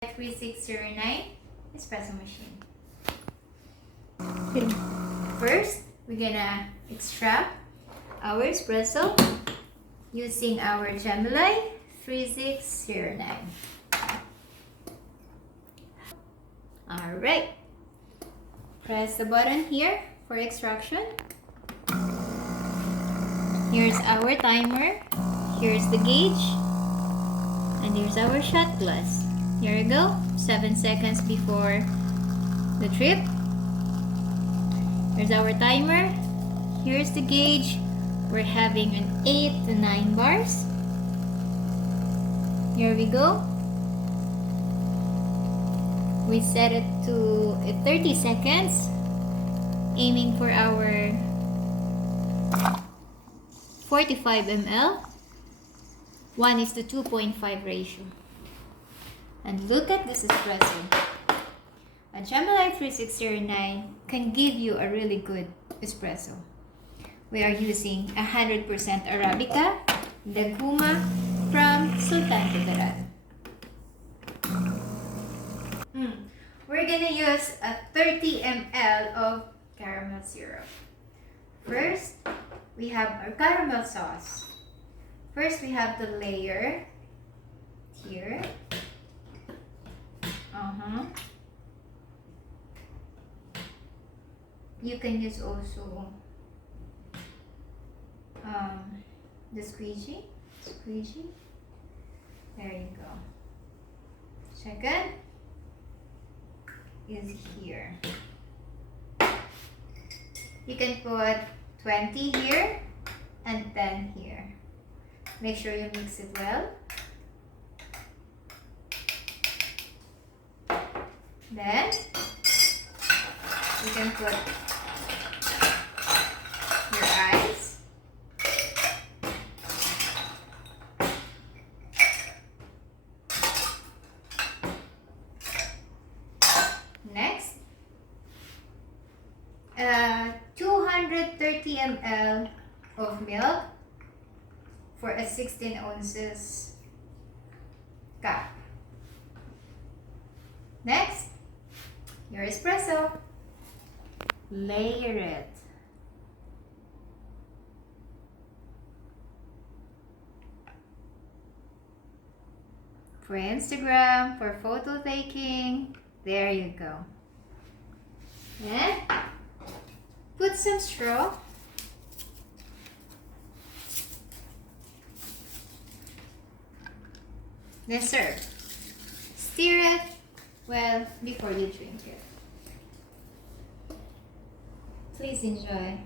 3609 espresso machine. First, we're gonna extract our espresso using our Gemilai 3609. Alright, press the button here for extraction. Here's our timer, here's the gauge, and here's our shot glass. Here we go, 7 seconds before the trip. Here's our timer, here's the gauge. We're having an 8 to 9 bars. Here we go. We set it to 30 seconds, aiming for our 45 ml, 1:2.5 ratio. And look at this espresso. A Gemilai 3609 can give you a really good espresso. We are using 100% Arabica, Daguma from Sultan Kudarat. We're gonna use a 30 ml of caramel syrup. First, we have our caramel sauce. First, we have the layer here. You can use also the squeegee. There you go. Second is here. You can put 20 here and 10 here. Make sure you mix it well. Then you can put your ice. Next, 230 ml of milk for a 16 ounces cup. Next, your espresso. Layer it. For Instagram, for photo taking, there you go. And put some straw. Then serve. Stir it well before you drink it. Please enjoy.